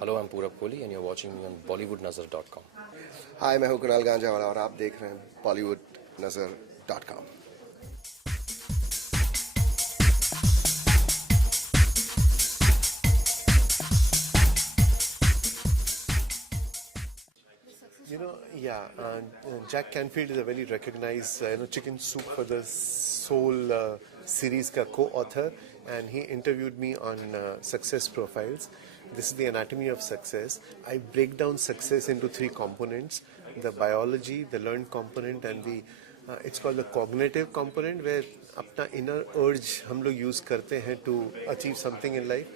Hello, I'm Purab Kohli and you're watching me on BollywoodNazar.com. हाय, मैं हूँ कुणाल गांजावाला और आप देख रहे हैं bollywoodnazar.com. Jack Canfield is a very recognized, Chicken Soup for the Soul series ka co-author, and he interviewed me on success profiles. This is the anatomy of success. I break down success into three components: the biology, the learned component, and the it's called the cognitive component, where अपना inner urge हम लोग use करते हैं to achieve something in life.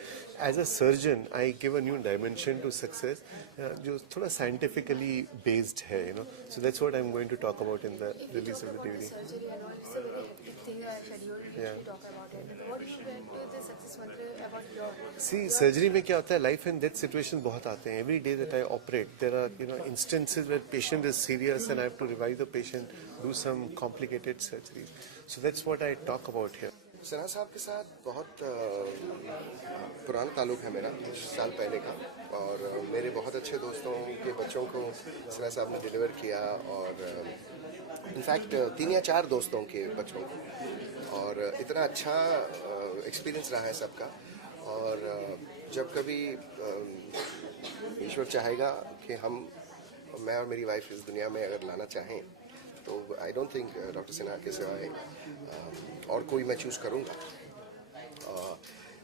As a surgeon, I give a new dimension to success, जो थोड़ा scientifically based है, So that's what I'm going to talk about in the release of the DVD. Surgery and all, it's a very big thing schedule to talk about it. What do you do the success mantra about your? See, surgery में क्या होता है? Life and death situations बहुत आते हैं. Every day that I operate, there are instances where patient is serious and I have to revive the patient, do some complicated surgeries. So that's what I talk about here. Sinha साहब के साथ बहुत पुराना ताल्लुक है मेरा, कुछ साल पहले का, और मेरे बहुत अच्छे दोस्तों के बच्चों को सिन्हा साहब ने डिलीवर किया, और इनफैक्ट 3 या 4 दोस्तों के बच्चों को, और इतना अच्छा एक्सपीरियंस रहा है सबका. और जब कभी ईश्वर चाहेगा कि मैं और मेरी वाइफ इस दुनिया में अगर लाना चाहें, तो I don't think doctor Sinha के सिवाय और कोई मैं चूज़ करूँगा.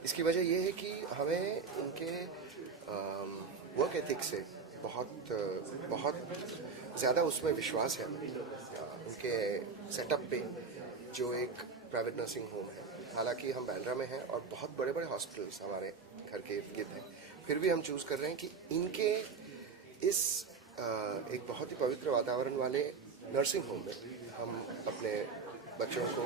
इसकी वजह यह है कि हमें इनके वर्क एथिक से बहुत ज़्यादा उसमें विश्वास है. उनके सेटअप पे, जो एक प्राइवेट नर्सिंग होम है, हालांकि हम बांद्रा में हैं और बहुत बड़े बड़े हॉस्पिटल्स हमारे घर के इर्द गिर्द हैं, फिर भी हम चूज़ कर रहे हैं कि इनके इस एक बहुत ही पवित्र वातावरण वाले नर्सिंग होम में हम अपने बच्चों को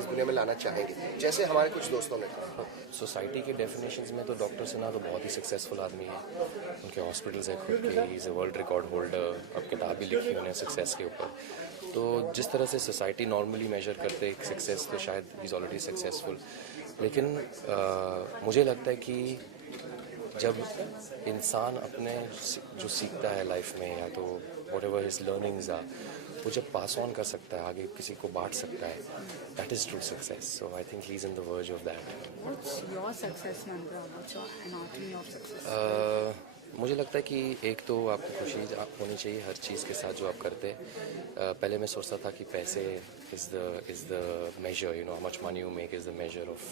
इस दुनिया में लाना चाहेंगे, जैसे हमारे कुछ दोस्तों ने कहा. सोसाइटी के डेफिनेशंस में तो डॉक्टर सिन्हा तो बहुत ही सक्सेसफुल आदमी है. उनके हॉस्पिटल्स हैं खुद के, he is a world record holder. अब किताब भी लिखी उन्होंने सक्सेस के ऊपर. तो जिस तरह से सोसाइटी नॉर्मली मेजर करते हैं सक्सेस, तो शायद ही इज़ ऑलरेडी सक्सेसफुल. लेकिन मुझे लगता है कि जब इंसान अपने जो सीखता है लाइफ में, या तो व्हाटएवर हिज लर्निंग्स आर, वो जब पास ऑन कर सकता है, आगे किसी को बांट सकता है, that is true success. So I think he is in the verge of that. What's your success mantra? What's your anatomy of success? मुझे लगता है कि एक तो आपको खुशी होनी चाहिए हर चीज़ के साथ जो आप करते हैं. पहले मैं सोचता था कि पैसे is the major, how much money you make is the major of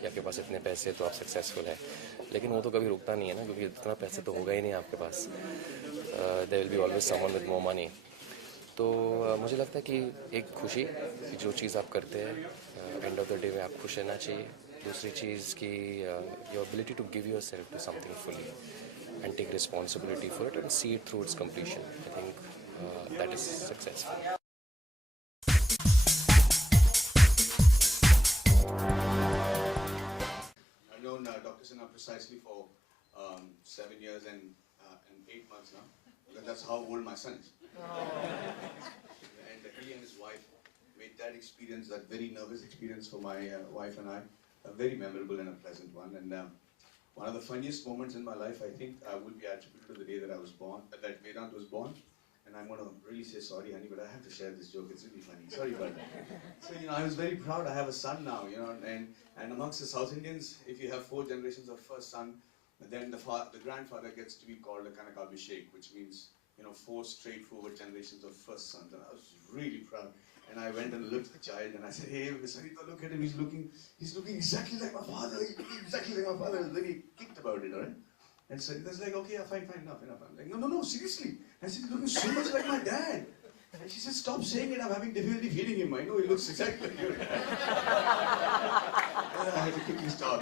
कि आपके पास इतने पैसे तो आप सक्सेसफुल है. लेकिन वो तो कभी रुकता नहीं है ना, क्योंकि इतना पैसे तो होगा ही नहीं आपके पास. There will be always someone with more money. तो मुझे लगता है कि एक खुशी कि जो चीज़ आप करते हैं, एंड ऑफ द डे में आप खुश रहना चाहिए. दूसरी चीज़ कि your ability to give yourself to something fully and take responsibility for it and see it through its completion. I think that is successful. I've known Dr. Sinha precisely for 7 years and 8 months now, because that's how old my son is. And he and his wife made that experience, that very nervous experience for my wife and I, a very memorable and a pleasant one. And one of the funniest moments in my life, I think, would be attributed to the day that I was born, that Vedant was born. And I'm going to really say sorry, honey, but I have to share this joke. It's really funny. Sorry, but so I was very proud. I have a son now, and amongst the South Indians, if you have 4 generations of first son, then the grandfather gets to be called a Kanakabhishek, which means 4 straightforward generations of first sons. And I was really proud. And I went and looked at the child and I said, "Hey, Sarita, look at him. He's looking exactly like my father. He's looking exactly like my father." I was very kicked about it, alright? And Sarita's like, "Okay, fine, enough." I'm like, No, seriously. I said, "He's looking so much like my dad." And she said, "Stop saying it. I'm having difficulty feeding him. I know he looks exactly like your dad." And I had to quickly stop.